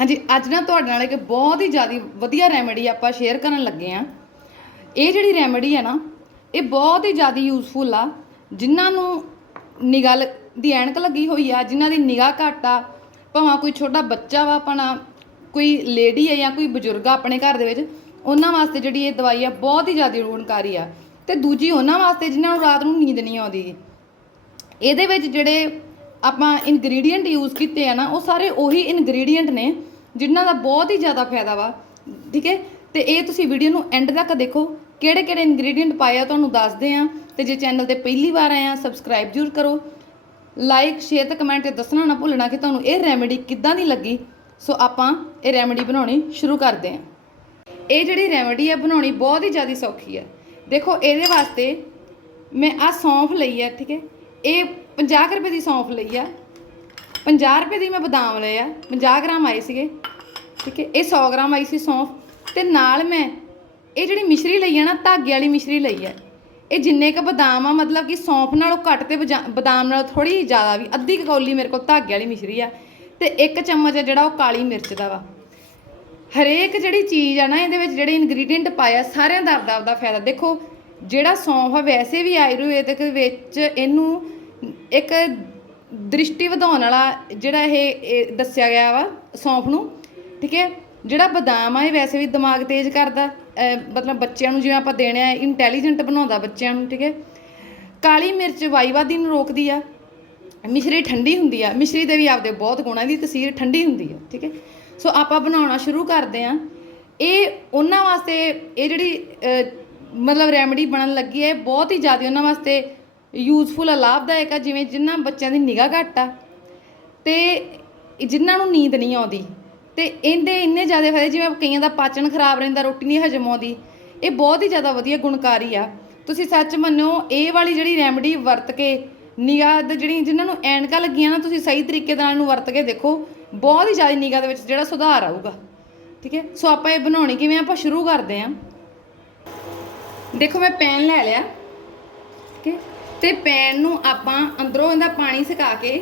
ਹਾਂਜੀ, ਅੱਜ ਨਾ ਤੁਹਾਡੇ ਨਾਲ ਇੱਕ ਬਹੁਤ ਹੀ ਜ਼ਿਆਦਾ ਵਧੀਆ ਰੈਮੇਡੀ ਆਪਾਂ ਸ਼ੇਅਰ ਕਰਨ ਲੱਗੇ ਆ ਇਹ ਜਿਹੜੀ ਰੈਮੇਡੀ ਹੈ ਨਾ, ਇਹ ਬਹੁਤ ਹੀ ਜ਼ਿਆਦਾ ਯੂਜ਼ਫੁਲ ਆ, ਜਿਨ੍ਹਾਂ ਨੂੰ ਨਿਗਾਹ ਦੀ ਐਨਕ ਲੱਗੀ ਹੋਈ ਆ, ਜਿਨ੍ਹਾਂ ਦੀ ਨਿਗਾਹ ਘੱਟ ਆ, ਭਾਵੇਂ ਕੋਈ ਛੋਟਾ ਬੱਚਾ ਵਾ ਆਪਣਾ, ਕੋਈ ਲੇਡੀ ਹੈ ਜਾਂ ਕੋਈ ਬਜ਼ੁਰਗ ਆ ਆਪਣੇ ਘਰ ਦੇ ਵਿੱਚ, ਉਹਨਾਂ ਵਾਸਤੇ ਜਿਹੜੀ ਇਹ ਦਵਾਈ ਆ ਬਹੁਤ ਹੀ ਜ਼ਿਆਦਾ ਗੁਣਕਾਰੀ ਆ। ਤੇ ਦੂਜੀ ਉਹਨਾਂ ਵਾਸਤੇ ਜਿਨ੍ਹਾਂ ਨੂੰ ਰਾਤ ਨੂੰ ਨੀਂਦ ਨਹੀਂ ਆਉਂਦੀ। ਇਹਦੇ ਵਿੱਚ ਜਿਹੜੇ ਆਪਾਂ ਇਨਗਰੀਡੀਅੰਟ ਯੂਜ਼ ਕੀਤੇ ਆ ਨਾ, ਉਹ ਸਾਰੇ ਉਹੀ ਇਨਗਰੀਡੀਅੰਟ ਨੇ, ਜਿਨ੍ਹਾਂ ਦਾ ਬਹੁਤ ਹੀ ਜ਼ਿਆਦਾ ਫਾਇਦਾ ਵਾ, ਠੀਕ ਹੈ? ਤੇ ਇਹ ਤੁਸੀਂ ਵੀਡੀਓ ਨੂੰ ਐਂਡ ਤੱਕ ਦੇਖੋ ਕਿਹੜੇ ਕਿਹੜੇ ਇਨਗਰੀਡੀਅੰਟ ਪਾਏ ਆ, ਤੁਹਾਨੂੰ ਦੱਸਦੇ ਆ, ਤੇ ਜੇ ਚੈਨਲ ਤੇ ਪਹਿਲੀ ਵਾਰ ਆਏ ਆ ਸਬਸਕ੍ਰਾਈਬ ਜ਼ਰੂਰ ਕਰੋ। ਲਾਈਕ ਸ਼ੇਅਰ ਤੇ ਕਮੈਂਟ ਤੇ ਦੱਸਣਾ ਨਾ ਭੁੱਲਣਾ ਕਿ ਤੁਹਾਨੂੰ ਇਹ ਰੈਮੇਡੀ ਕਿੱਦਾਂ ਦੀ ਲੱਗੀ। ਸੋ ਆਪਾਂ ਇਹ ਰੈਮੇਡੀ ਬਣਾਉਣੀ ਸ਼ੁਰੂ ਕਰਦੇ ਹਾਂ ਇਹ ਜਿਹੜੀ ਰੈਮੇਡੀ ਹੈ ਬਣਾਉਣੀ ਬਹੁਤ ਹੀ ਜ਼ਿਆਦਾ ਸੌਖੀ ਹੈ ਦੇਖੋ, ਇਹਦੇ ਵਾਸਤੇ ਮੈਂ ਆ ਸੌਂਫ ਲਈ ਹੈ ਠੀਕ ਹੈ? ਇਹ 50 ਕੁ ਰੁਪਏ ਦੀ ਸੌਂਫ ਲਈ ਆ। 50 ਰੁਪਏ ਦੀ ਮੈਂ ਬਦਾਮ ਲਏ ਆ। 50 ਗ੍ਰਾਮ ਆਏ ਸੀਗੇ। ਠੀਕ ਹੈ, ਇਹ 100 ਗ੍ਰਾਮ ਆਈ ਸੀ ਸੌਂਫ। ਤੇ ਨਾਲ ਮੈਂ ਇਹ ਜਿਹੜੀ ਮਿਸ਼ਰੀ ਲਈ ਆ ਨਾ, ਧਾਗੇ ਵਾਲੀ ਮਿਸ਼ਰੀ ਲਈ ਆ। ਇਹ ਜਿੰਨੇ ਕ ਬਦਾਮ ਆ, ਮਤਲਬ ਕਿ ਸੌਂਫ ਨਾਲੋਂ ਘੱਟ ਤੇ ਬਜਾ- ਬਦਾਮ ਨਾਲੋਂ ਥੋੜੀ ਜ਼ਿਆਦਾ ਵੀ। ਅੱਧੀ ਕੌਲੀ ਮੇਰੇ ਕੋਲ ਧਾਗੇ ਵਾਲੀ ਮਿਸ਼ਰੀ ਆ। ਤੇ ਇੱਕ ਚਮਚ ਆ ਜਿਹੜਾ ਉਹ ਕਾਲੀ ਮਿਰਚ ਦਾ ਵਾ। ਹਰੇਕ ਜਿਹੜੀ ਚੀਜ਼ ਆ ਨਾ, ਇਹਦੇ ਵਿੱਚ ਜਿਹੜੇ ਇਨਗਰੀਡੀਅੰਟ ਪਾਇਆ ਸਾਰਿਆਂ ਦਾ ਆਪਦਾ ਆਪਦਾ ਫਾਇਦਾ। ਦੇਖੋ ਜਿਹੜਾ ਸੌਂਫ ਆ, ਵੈਸੇ ਵੀ ਆਯੁਰਵੈਦਿਕ ਵਿੱਚ ਇਹਨੂੰ ਇੱਕ ਦ੍ਰਿਸ਼ਟੀ ਵਧਾਉਣ ਵਾਲਾ ਜਿਹੜਾ ਇਹ ਦੱਸਿਆ ਗਿਆ ਵਾ ਸੌਂਫ ਨੂੰ, ਠੀਕ ਹੈ? ਜਿਹੜਾ ਬਦਾਮ ਆ, ਇਹ ਵੈਸੇ ਵੀ ਦਿਮਾਗ ਤੇਜ਼ ਕਰਦਾ ਮਤਲਬ ਬੱਚਿਆਂ ਨੂੰ ਜਿਵੇਂ ਆਪਾਂ ਦੇਣਾ ਹੈ ਇੰਟੈਲੀਜੈਂਟ ਬਣਾਉਂਦਾ ਬੱਚਿਆਂ ਨੂੰ, ਠੀਕ ਹੈ? ਕਾਲੀ ਮਿਰਚ ਵਾਈਵਾਦੀ ਨੂੰ ਰੋਕਦੀ ਆ, ਮਿਸ਼ਰੀ ਠੰਡੀ ਹੁੰਦੀ ਆ, ਮਿਸ਼ਰੀ ਦੇ ਵੀ ਆਪਦੇ ਬਹੁਤ ਗੁਣਾਂ ਦੀ ਤਸੀਰ ਠੰਡੀ ਹੁੰਦੀ ਆ, ਠੀਕ ਹੈ? ਸੋ ਆਪਾਂ ਬਣਾਉਣਾ ਸ਼ੁਰੂ ਕਰਦੇ ਆ। ਇਹ ਉਹਨਾਂ ਵਾਸਤੇ, ਇਹ ਜਿਹੜੀ ਮਤਲਬ ਰੈਮਡੀ ਬਣਨ ਲੱਗੀ ਹੈ, ਬਹੁਤ ਹੀ ਜ਼ਿਆਦਾ ਉਹਨਾਂ ਵਾਸਤੇ ਯੂਜ਼ਫੁਲ ਆ, ਲਾਭਦਾਇਕ ਆ, ਜਿਵੇਂ ਜਿਨ੍ਹਾਂ ਬੱਚਿਆਂ ਦੀ ਨਿਗਾਹ ਘੱਟ ਆ। ਤੇ ਜਿਨ੍ਹਾਂ ਨੂੰ ਨੀਂਦ ਨਹੀਂ ਆਉਂਦੀ, ਤੇ ਇਹਦੇ ਇੰਨੇ ਜ਼ਿਆਦਾ ਫਾਇਦੇ, ਜਿਵੇਂ ਕਈਆਂ ਦਾ ਪਾਚਨ ਖਰਾਬ ਰਹਿੰਦਾ, ਰੋਟੀ ਨਹੀਂ ਹਜਮ ਆਉਂਦੀ, ਇਹ ਬਹੁਤ ਹੀ ਜ਼ਿਆਦਾ ਵਧੀਆ ਗੁਣਕਾਰੀ ਆ। ਤੁਸੀਂ ਸੱਚ ਮੰਨੋ ਇਹ ਵਾਲੀ ਜਿਹੜੀ ਰੈਮਡੀ ਵਰਤ ਕੇ ਨਿਗਾਹ ਦੇ ਜਿਹੜੀ ਜਿਨ੍ਹਾਂ ਨੂੰ ਐਨਕਾਂ ਲੱਗੀਆਂ ਨਾ, ਤੁਸੀਂ ਸਹੀ ਤਰੀਕੇ ਦੇ ਨਾਲ ਇਹਨੂੰ ਵਰਤ ਕੇ ਦੇਖੋ, ਬਹੁਤ ਹੀ ਜ਼ਿਆਦਾ ਨਿਗਾਹ ਦੇ ਵਿੱਚ ਜਿਹੜਾ ਸੁਧਾਰ ਆਊਗਾ। ਠੀਕ ਹੈ? ਸੋ ਆਪਾਂ ਇਹ ਬਣਾਉਣੀ ਕਿਵੇਂ ਆਪਾਂ ਸ਼ੁਰੂ ਕਰਦੇ ਆਂ ਦੇਖੋ ਮੈਂ ਪੈਨ ਲੈ ਲਿਆ, ਠੀਕ ਹੈ? ਤੇ ਪੈਨ ਨੂੰ ਆਪਾਂ ਅੰਦਰੋਂ ਇਹਦਾ ਪਾਣੀ ਸੁਕਾ ਕੇ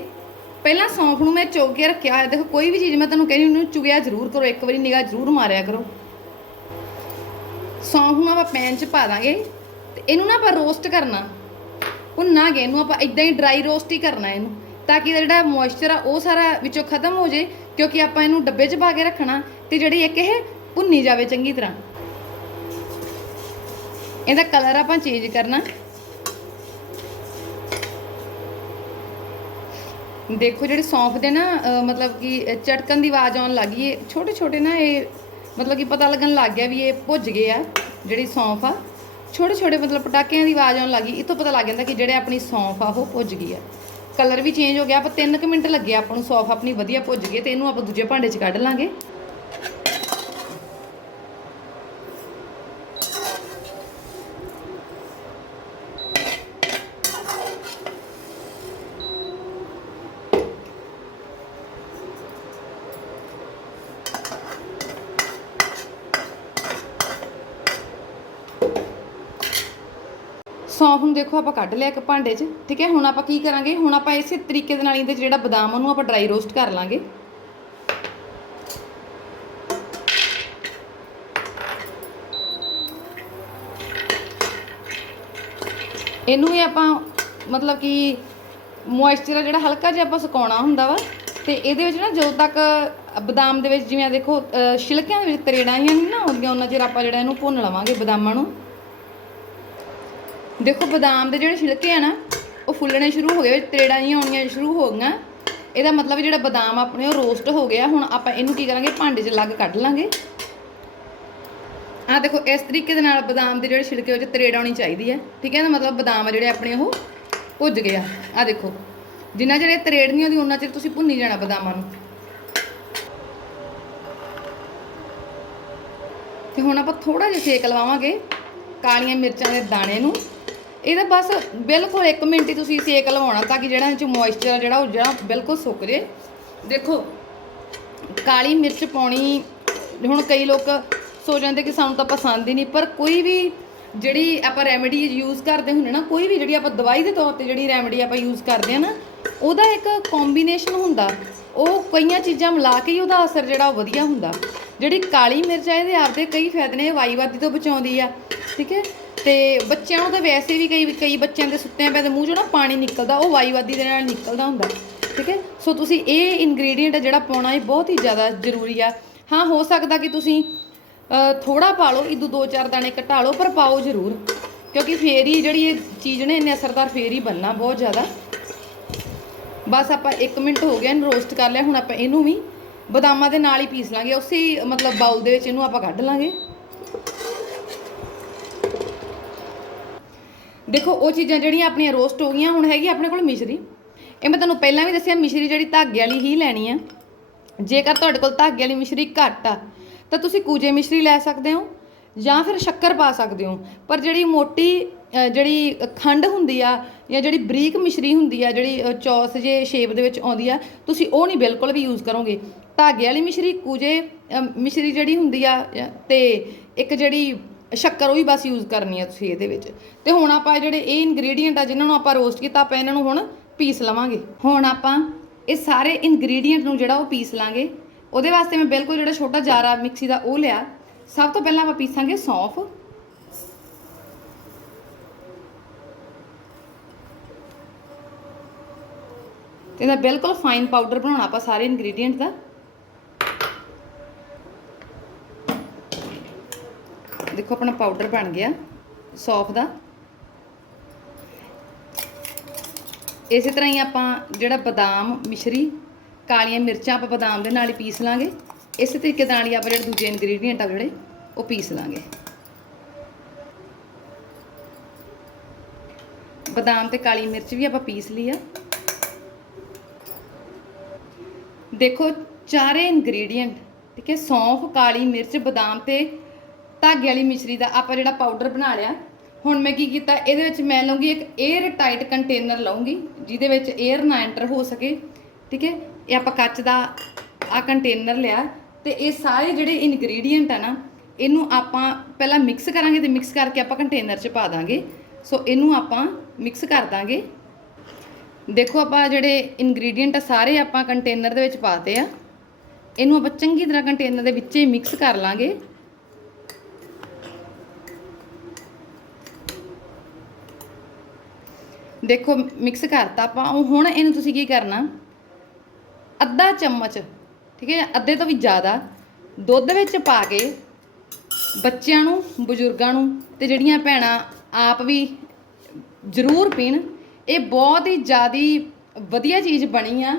ਪਹਿਲਾਂ ਸੌਂਫ ਨੂੰ ਮੈਂ ਚੁਗ ਕੇ ਰੱਖਿਆ ਹੋਇਆ। ਦੇਖੋ, ਕੋਈ ਵੀ ਚੀਜ਼ ਮੈਂ ਤੁਹਾਨੂੰ ਕਹਿੰਦੀ ਉਹਨੂੰ ਚੁਗਿਆ ਜ਼ਰੂਰ ਕਰੋ, ਇੱਕ ਵਾਰੀ ਨਿਗਾਹ ਜ਼ਰੂਰ ਮਾਰਿਆ ਕਰੋ। ਸੌਂਫ ਨੂੰ ਆਪਾਂ ਪੈਨ 'ਚ ਪਾ ਦਾਂਗੇ ਤੇ ਇਹਨੂੰ ਨਾ ਆਪਾਂ ਰੋਸਟ ਕਰਨਾ। ਭੁੰਨਾਂਗੇ ਇਹਨੂੰ ਆਪਾਂ ਇਦਾਂ ਹੀ ਡਰਾਈ ਰੋਸਟ ਹੀ ਕਰਨਾ ਇਹਨੂੰ, ਤਾਂ ਕਿ ਇਹਦਾ ਜਿਹੜਾ ਮੋਇਸਚਰ ਆ, ਉਹ ਸਾਰਾ ਵਿੱਚੋਂ ਖਤਮ ਹੋ ਜੇ ਕਿਉਂਕਿ ਆਪਾਂ ਇਹਨੂੰ ਡੱਬੇ 'ਚ ਪਾ ਕੇ ਰੱਖਣਾ ਤੇ ਜਿਹੜੀ ਇੱਕ ਇਹ ਭੁੰਨੀ ਜਾਵੇ ਚੰਗੀ ਤਰ੍ਹਾਂ। ਇਹਦਾ ਕਲਰ ਆਪਾਂ ਚੇਂਜ ਕਰਨਾ। ਦੇਖੋ ਜਿਹੜੇ ਸੌਂਫ ਦੇ ਨਾ ਮਤਲਬ ਕਿ ਚਟਕਣ ਦੀ ਆਵਾਜ਼ ਆਉਣ ਲੱਗੀ ਏ ਛੋਟੇ ਛੋਟੇ ਨਾ, ਇਹ ਮਤਲਬ ਕਿ ਪਤਾ ਲੱਗਣ ਲੱਗ ਗਿਆ ਵੀ ਇਹ ਭੁੱਜ ਗਏ ਆ, ਜਿਹੜੀ ਸੌਂਫ ਆ। ਛੋਟੇ ਛੋਟੇ ਮਤਲਬ ਪਟਾਕਿਆਂ ਦੀ ਆਵਾਜ਼ ਆਉਣ ਲੱਗੀ ਇਹ ਤੋਂ ਪਤਾ ਲੱਗ ਜਾਂਦਾ ਕਿ ਜਿਹੜੇ ਆਪਣੀ ਸੌਂਫ ਆ, ਉਹ ਭੁੱਜ ਗਈ ਆ। ਕਲਰ ਵੀ ਚੇਂਜ ਹੋ ਗਿਆ, ਆਪਾਂ 3 ਕੁ ਮਿੰਟ ਲੱਗੇ ਆਪਾਂ ਨੂੰ ਸੌਂਫ ਆਪਣੀ ਵਧੀਆ ਭੁੱਜ ਗਈ ਤੇ ਇਹਨੂੰ ਆਪਾਂ ਦੂਜੇ ਭਾਂਡੇ 'ਚ ਕੱਢ ਲਾਂਗੇ। ਸੌਂਫ ਨੂੰ ਦੇਖੋ ਆਪਾਂ ਕੱਢ ਲਿਆ ਇੱਕ ਭਾਂਡੇ 'ਚ, ਠੀਕ ਹੈ? ਹੁਣ ਆਪਾਂ ਕੀ ਕਰਾਂਗੇ? ਹੁਣ ਆਪਾਂ ਇਸੇ ਤਰੀਕੇ ਦੇ ਨਾਲ ਇਹਦੇ 'ਚ ਜਿਹੜਾ ਬਦਾਮ, ਉਹਨੂੰ ਆਪਾਂ ਡਰਾਈ ਰੋਸਟ ਕਰ ਲਾਂਗੇ। ਇਹਨੂੰ ਵੀ ਆਪਾਂ ਮਤਲਬ ਕਿ ਮੋਇਸਚਰ ਜਿਹੜਾ ਹਲਕਾ ਜਿਹਾ ਆਪਾਂ ਸੁਕਾਉਣਾ ਹੁੰਦਾ ਵਾ, ਤੇ ਇਹਦੇ ਵਿੱਚ ਨਾ ਜਦੋਂ ਤੱਕ ਬਦਾਮ ਦੇ ਵਿੱਚ ਜਿਵੇਂ ਆ ਦੇਖੋ ਛਿਲਕਿਆਂ ਦੇ ਵਿੱਚ ਤਰੇੜਾਂ ਆਈਆਂ ਨਹੀਂ ਨਾ ਆਉਂਦੀਆਂ ਉਹਨਾਂ ਚਿਰ ਆਪਾਂ ਜਿਹੜਾ ਇਹਨੂੰ ਭੁੰਨ ਲਵਾਂਗੇ ਬਦਾਮਾਂ ਨੂੰ। ਦੇਖੋ ਬਦਾਮ ਦੇ ਜਿਹੜੇ ਛਿਲਕੇ ਆ ਨਾ, ਉਹ ਫੁੱਲਣੇ ਸ਼ੁਰੂ ਹੋ ਗਏ ਤਰੇੜਾਂ ਜਿਹੀਆਂ ਆਉਣੀਆਂ ਸ਼ੁਰੂ ਹੋ ਗਈਆਂ। ਇਹਦਾ ਮਤਲਬ ਜਿਹੜਾ ਬਦਾਮ ਆਪਣੇ ਉਹ ਰੋਸਟ ਹੋ ਗਿਆ, ਹੁਣ ਆਪਾਂ ਇਹਨੂੰ ਕੀ ਕਰਾਂਗੇ, ਭਾਂਡੇ 'ਚ ਲੱਗ ਕੱਢ ਲਾਂਗੇ। ਆ ਦੇਖੋ, ਇਸ ਤਰੀਕੇ ਦੇ ਨਾਲ ਬਦਾਮ ਦੇ ਜਿਹੜੇ ਛਿਲਕੇ 'ਚ ਤਰੇੜ ਆਉਣੀ ਚਾਹੀਦੀ ਹੈ, ਠੀਕ ਹੈ ਨਾ? ਮਤਲਬ ਬਦਾਮ ਆ ਜਿਹੜੇ ਆਪਣੇ ਉਹ ਭੁੱਜ ਗਏ ਆ। ਦੇਖੋ, ਜਿੰਨਾ ਚਿਰ ਇਹ ਤਰੇੜ ਨਹੀਂ ਆਉਂਦੀ ਉਹਨਾਂ ਚਿਰ ਤੁਸੀਂ ਭੁੰਨੀ ਜਾਣਾ ਬਦਾਮਾਂ ਨੂੰ। ਤੇ ਹੁਣ ਆਪਾਂ ਥੋੜਾ ਜਿਹਾ ਸੇਕ ਲਵਾਵਾਂਗੇ, ਕਾਲੀਆਂ ਮਿਰਚਾਂ ਦੇ ਦਾਣੇ ਨੂੰ। ਇਹਦਾ ਬਸ ਬਿਲਕੁਲ 1 ਮਿੰਟ ਹੀ ਤੁਸੀਂ ਸੇਕ ਲਵਾਉਣਾ ਤਾਂ ਕਿ ਜਿਹੜਾ ਇਹ ਚ ਮੋਇਸਚਰ ਜਿਹੜਾ ਉਹ ਜਿਹੜਾ ਬਿਲਕੁਲ ਸੁੱਕ ਜੇ। ਦੇਖੋ, ਕਾਲੀ ਮਿਰਚ ਪਾਉਣੀ, ਹੁਣ ਕਈ ਲੋਕ ਸੋ ਜਾਂਦੇ ਕਿ ਸਾਨੂੰ ਤਾਂ ਪਸੰਦ ਹੀ ਨਹੀਂ, ਪਰ ਕੋਈ ਵੀ ਜਿਹੜੀ ਆਪਾਂ ਰੈਮੇਡੀ ਯੂਜ਼ ਕਰਦੇ ਹੁੰਦੇ ਨਾ, ਕੋਈ ਵੀ ਜਿਹੜੀ ਆਪਾਂ ਦਵਾਈ ਦੇ ਤੌਰ ਤੇ ਜਿਹੜੀ ਰੈਮੇਡੀ ਆਪਾਂ ਯੂਜ਼ ਕਰਦੇ ਆ ਨਾ, ਉਹਦਾ ਇੱਕ ਕੰਬੀਨੇਸ਼ਨ ਹੁੰਦਾ। ਉਹ ਕਈਆਂ ਚੀਜ਼ਾਂ ਮਿਲਾ ਕੇ ਹੀ ਉਹਦਾ ਅਸਰ ਜਿਹੜਾ ਉਹ ਵਧੀਆ ਹੁੰਦਾ। ਜਿਹੜੀ ਕਾਲੀ ਮਿਰਚ ਆ, ਇਹਦੇ ਆਪਦੇ ਕਈ ਫਾਇਦੇ ਨੇ ਵਾਈਵਾਦੀ ਤੋਂ ਬਚਾਉਂਦੀ ਆ, ਠੀਕ ਹੈ? ਤੇ ਬੱਚਿਆਂ ਨੂੰ ਤਾਂ ਵੈਸੇ ਵੀ ਕਈ ਕਈ ਬੱਚਿਆਂ ਦੇ ਸੁੱਤਿਆਂ ਪਏ ਦੇ ਮੂੰਹ ਚੋਂ ਨਾ ਪਾਣੀ ਨਿਕਲਦਾ, ਉਹ ਵਾਈਵਾਦੀ ਦੇ ਨਾਲ ਨਿਕਲਦਾ ਹੁੰਦਾ। ਠੀਕ ਹੈ? ਸੋ ਤੁਸੀਂ ਇਹ ਇਨਗਰੀਡੀਅੰਟ ਜਿਹੜਾ ਪਾਉਣਾ ਇਹ ਬਹੁਤ ਹੀ ਜ਼ਿਆਦਾ ਜ਼ਰੂਰੀ ਆ। ਹਾਂ, ਹੋ ਸਕਦਾ ਕਿ ਤੁਸੀਂ ਥੋੜਾ ਪਾ ਲਓ ਇਦੋਂ ਦੋ ਚਾਰ ਦਾਣੇ ਘਟਾ ਲਓ, ਪਰ ਪਾਓ ਜ਼ਰੂਰ। ਕਿਉਂਕਿ ਫੇਰ ਹੀ ਜਿਹੜੀ ਇਹ ਚੀਜ਼ ਨੇ ਇੰਨੇ ਅਸਰਦਾਰ ਫੇਰ ਹੀ ਬੰਨਾ ਬਹੁਤ ਜ਼ਿਆਦਾ। ਬਸ ਆਪਾਂ 1 ਮਿੰਟ ਹੋ ਗਿਆ, ਇਹਨੂੰ ਰੋਸਟ ਕਰ ਲਿਆ, ਹੁਣ ਆਪਾਂ ਇਹਨੂੰ ਵੀ ਬਦਾਮਾਂ ਦੇ ਨਾਲ ਹੀ ਪੀਸ ਲਾਂਗੇ। ਉਸੇ ਮਤਲਬ ਬਾਉਲ ਦੇ ਵਿੱਚ ਇਹਨੂੰ ਆਪਾਂ ਕੱਢ ਲਾਂਗੇ। ਦੇਖੋ ਉਹ ਚੀਜ਼ਾਂ ਜਿਹੜੀਆਂ ਆਪਣੀਆਂ ਰੋਸਟ ਹੋ ਗਈਆਂ ਹੁਣ ਹੈਗੀ ਆਪਣੇ ਕੋਲ ਮਿਸ਼ਰੀ। ਇਹ ਮੈਂ ਤੁਹਾਨੂੰ ਪਹਿਲਾਂ ਵੀ ਦੱਸਿਆ ਮਿਸ਼ਰੀ ਜਿਹੜੀ ਧਾਗੇ ਵਾਲੀ ਹੀ ਲੈਣੀ ਆ। ਜੇਕਰ ਤੁਹਾਡੇ ਕੋਲ ਧਾਗੇ ਵਾਲੀ ਮਿਸ਼ਰੀ ਘੱਟ ਆ ਤਾਂ ਤੁਸੀਂ ਕੂਜੇ ਮਿਸ਼ਰੀ ਲੈ ਸਕਦੇ ਹੋ ਜਾਂ ਫਿਰ ਸ਼ੱਕਰ ਪਾ ਸਕਦੇ ਹੋ। ਪਰ ਜਿਹੜੀ ਮੋਟੀ ਜਿਹੜੀ ਖੰਡ ਹੁੰਦੀ ਆ ਜਾਂ ਜਿਹੜੀ ਬਰੀਕ ਮਿਸ਼ਰੀ ਹੁੰਦੀ ਆ ਜਿਹੜੀ ਚੌਸ ਜੇ ਸ਼ੇਪ ਦੇ ਵਿੱਚ ਆਉਂਦੀ ਆ ਤੁਸੀਂ ਉਹ ਨਹੀਂ ਬਿਲਕੁਲ ਵੀ ਯੂਜ਼ ਕਰੋਗੇ। ਧਾਗੇ ਵਾਲੀ ਮਿਸ਼ਰੀ ਕੂਜੇ ਮਿਸ਼ਰੀ ਜਿਹੜੀ ਹੁੰਦੀ ਆ ਅ, ਤੇ ਇੱਕ ਜਿਹੜੀ ਸ਼ੱਕਰ ਉਹ ਹੀ ਬਸ ਯੂਜ਼ ਕਰਨੀ ਆ ਤੁਸੀਂ ਇਹਦੇ ਵਿੱਚ। ਤੇ ਹੁਣ ਆਪਾਂ ਜਿਹੜੇ ਇਹ ਇਨਗਰੀਡੀਅੰਟ ਆ ਜਿਨ੍ਹਾਂ ਨੂੰ ਆਪਾਂ ਰੋਸਟ ਕੀਤਾ, ਆਪਾਂ ਇਹਨਾਂ ਨੂੰ ਹੁਣ ਪੀਸ ਲਵਾਂਗੇ। ਹੁਣ ਆਪਾਂ ਇਹ ਸਾਰੇ ਇਨਗਰੀਡੀਅੰਟ ਨੂੰ ਜਿਹੜਾ ਉਹ ਪੀਸ ਲਾਂਗੇ। ਉਹਦੇ ਵਾਸਤੇ ਮੈਂ ਬਿਲਕੁਲ ਜਿਹੜਾ ਛੋਟਾ ਜਾਰ ਆ ਮਿਕਸੀ ਦਾ ਉਹ ਲਿਆ। ਸਭ ਤੋਂ ਪਹਿਲਾਂ ਆਪਾਂ ਪੀਸਾਂਗੇ ਸੌਂਫ। ਤੇ ਇਹਦਾ ਬਿਲਕੁਲ ਫਾਈਨ ਪਾਊਡਰ ਬਣਾਉਣਾ ਆਪਾਂ ਸਾਰੇ ਇਨਗਰੀਡੀਅੰਟ ਦਾ। ਦੇਖੋ ਆਪਣਾ ਪਾਊਡਰ ਬਣ ਗਿਆ ਸੌਂਫ ਦਾ। ਇਸੇ ਤਰ੍ਹਾਂ ਹੀ ਆਪਾਂ ਜਿਹੜਾ ਬਦਾਮ, ਮਿਸ਼ਰੀ, ਕਾਲੀਆਂ ਮਿਰਚਾਂ ਆਪਾਂ ਬਦਾਮ ਦੇ ਨਾਲ ਹੀ ਪੀਸ ਲਾਂਗੇ। ਇਸੇ ਤਰੀਕੇ ਨਾਲ ਹੀ ਆਪਾਂ ਜਿਹੜੇ ਦੂਜੇ ਇਨਗਰੀਡੀਅੰਟ ਆ ਜਿਹੜੇ, ਉਹ ਪੀਸ ਲਾਂਗੇ। ਬਦਾਮ ਤੇ ਕਾਲੀ ਮਿਰਚ ਵੀ ਆਪਾਂ ਪੀਸ ਲਈ ਆ। ਦੇਖੋ ਚਾਰੇ ਇਨਗਰੀਡੀਅੰਟ ਠੀਕ ਹੈ, ਸੌਂਫ, ਕਾਲੀ ਮਿਰਚ, ਬਦਾਮ ਤੇ ਧਾਗੇ ਵਾਲੀ ਮਿਸ਼ਰੀ ਦਾ ਆਪਾਂ ਜਿਹੜਾ ਪਾਊਡਰ ਬਣਾ ਲਿਆ, ਹੁਣ ਮੈਂ ਕੀ ਕੀਤਾ, ਇਹਦੇ ਵਿੱਚ ਮੈਂ ਲਵਾਂਗੀ ਇੱਕ 에ਅਰ ਟਾਈਟ ਕੰਟੇਨਰ ਲਵਾਂਗੀ ਜਿਹਦੇ ਵਿੱਚ 에ਅਰ ਨਾ ਐਂਟਰ ਹੋ ਸਕੇ, ਠੀਕ ਹੈ? ਇਹ ਆਪਾਂ ਕੱਚ ਦਾ ਆ ਕੰਟੇਨਰ ਲਿਆ ਤੇ ਇਹ ਸਾਰੇ ਜਿਹੜੇ ਇਨਗਰੀਡੀਅੰਟ ਆ ਨਾ, ਇਹਨੂੰ ਆਪਾਂ ਪਹਿਲਾਂ ਮਿਕਸ ਕਰਾਂਗੇ ਤੇ ਮਿਕਸ ਕਰਕੇ ਆਪਾਂ ਕੰਟੇਨਰ 'ਚ ਪਾ ਦਾਂਗੇ। ਸੋ ਇਹਨੂੰ ਆਪਾਂ ਮਿਕਸ ਕਰ ਦਾਂਗੇ। ਦੇਖੋ ਆਪਾਂ ਜਿਹੜੇ ਇਨਗਰੀਡੀਅੰਟ ਆ, ਸਾਰੇ ਆਪਾਂ ਕੰਟੇਨਰ ਦੇ ਵਿੱਚ ਪਾਤੇ ਆ। ਇਹਨੂੰ ਆਪਾਂ ਚੰਗੀ ਤਰ੍ਹਾਂ ਕੰਟੇਨਰ ਦੇ ਵਿੱਚ ਹੀ ਮਿਕਸ ਕਰ ਲਾਂਗੇ। ਦੇਖੋ ਮਿਕਸ ਕਰਤਾ ਆਪਾਂ। ਉਹ ਹੁਣ ਇਹਨੂੰ ਤੁਸੀਂ ਕੀ ਕਰਨਾ? ਅੱਧਾ ਚਮਚ, ਠੀਕ ਹੈ, ਅੱਧੇ ਤੋਂ ਵੀ ਜ਼ਿਆਦਾ ਦੁੱਧ ਵਿੱਚ ਪਾ ਕੇ ਬੱਚਿਆਂ ਨੂੰ, ਬਜ਼ੁਰਗਾਂ ਨੂੰ ਤੇ ਜਿਹੜੀਆਂ ਭੈਣਾਂ ਆਪ ਵੀ ਜ਼ਰੂਰ ਪੀਣ, ਇਹ ਬਹੁਤ ਹੀ ਜ਼ਿਆਦੀ ਵਧੀਆ ਚੀਜ਼ ਬਣੀ ਆ।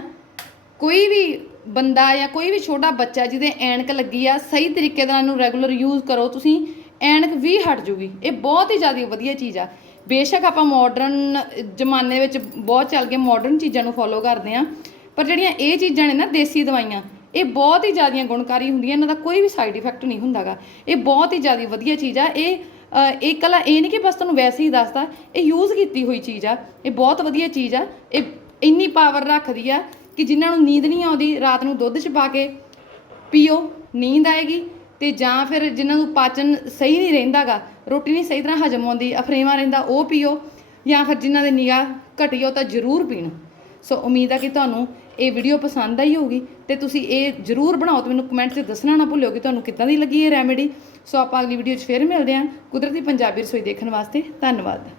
ਕੋਈ ਵੀ ਬੰਦਾ ਜਾਂ ਕੋਈ ਵੀ ਛੋਟਾ ਬੱਚਾ ਜਿਹਦੇ ਐਨਕ ਲੱਗੀ ਆ, ਸਹੀ ਤਰੀਕੇ ਨਾਲ ਇਹਨੂੰ ਰੈਗੂਲਰ ਯੂਜ਼ ਕਰੋ, ਤੁਸੀਂ ਐਨਕ ਵੀ ਹਟ ਜੂਗੀ। ਇਹ ਬਹੁਤ ਹੀ ਜ਼ਿਆਦਾ ਵਧੀਆ ਚੀਜ਼ ਆ। ਬੇਸ਼ੱਕ ਆਪਾਂ ਮਾਡਰਨ ਜ਼ਮਾਨੇ ਵਿੱਚ ਬਹੁਤ ਚੱਲ ਕੇ ਮਾਡਰਨ ਚੀਜ਼ਾਂ ਨੂੰ ਫੋਲੋ ਕਰਦੇ ਆ ਪਰ ਜਿਹੜੀਆਂ ਇਹ ਚੀਜ਼ਾਂ ਨੇ ਨਾ ਦੇਸੀ ਦਵਾਈਆਂ, ਇਹ ਬਹੁਤ ਹੀ ਜ਼ਿਆਦੀਆਂ ਗੁਣਕਾਰੀ ਹੁੰਦੀਆਂ, ਇਹਨਾਂ ਦਾ ਕੋਈ ਵੀ ਸਾਈਡ ਇਫੈਕਟ ਨਹੀਂ ਹੁੰਦਾਗਾ। ਇਹ ਬਹੁਤ ਹੀ ਜ਼ਿਆਦੀ ਵਧੀਆ ਚੀਜ਼ ਆ, ਇਹ ਇਹ ਕਲਾ, ਇਹ ਨਹੀਂ ਕਿ ਬਸ ਤੁਹਾਨੂੰ ਵੈਸੇ ਹੀ ਦੱਸਦਾ, ਇਹ ਯੂਜ਼ ਕੀਤੀ ਹੋਈ ਚੀਜ਼ ਆ, ਇਹ ਬਹੁਤ ਵਧੀਆ ਚੀਜ਼ ਆ, ਇਹ ਇੰਨੀ ਪਾਵਰ ਰੱਖਦੀ ਆ ਕਿ ਜਿਨ੍ਹਾਂ ਨੂੰ ਨੀਂਦ ਨਹੀਂ ਆਉਂਦੀ, ਰਾਤ ਨੂੰ ਦੁੱਧ 'ਚ ਪਾ ਕੇ ਪੀਓ, ਨੀਂਦ ਆਏਗੀ ਤੇ ਜਾਂ ਫਿਰ ਜਿਨ੍ਹਾਂ ਨੂੰ ਪਾਚਨ ਸਹੀ ਨਹੀਂ ਰਹਿੰਦਾਗਾ, ਰੋਟੀ ਨਹੀਂ ਸਹੀ ਤਰ੍ਹਾਂ ਹਜਮ ਆਉਂਦੀ, ਅਫਰੇਵਾ ਰਹਿੰਦਾ, ਉਹ ਪੀਓ, ਜਾਂ ਫਿਰ ਜਿਨ੍ਹਾਂ ਦੇ ਨਿਗਾਹ ਘਟੀ ਹੋ ਤਾਂ ਜ਼ਰੂਰ ਪੀਣ। ਸੋ ਉਮੀਦ ਆ ਕਿ ਤੁਹਾਨੂੰ ਇਹ ਵੀਡੀਓ ਪਸੰਦ ਆਈ ਹੋਊਗੀ ਤੇ ਤੁਸੀਂ ਇਹ ਜ਼ਰੂਰ ਬਣਾਓ ਤੇ ਮੈਨੂੰ ਕਮੈਂਟ 'ਚ ਦੱਸਣਾ ਨਾ ਭੁੱਲਿਓ ਕਿ ਤੁਹਾਨੂੰ ਕਿੱਦਾਂ ਦੀ ਲੱਗੀ ਇਹ ਰੈਮੇਡੀ ਸੋ ਆਪਾਂ ਅਗਲੀ ਵੀਡੀਓ 'ਚ ਫੇਰ ਮਿਲਦੇ ਹਾਂ। ਕੁਦਰਤੀ ਪੰਜਾਬੀ ਰਸੋਈ ਦੇਖਣ ਵਾਸਤੇ। ਧੰਨਵਾਦ।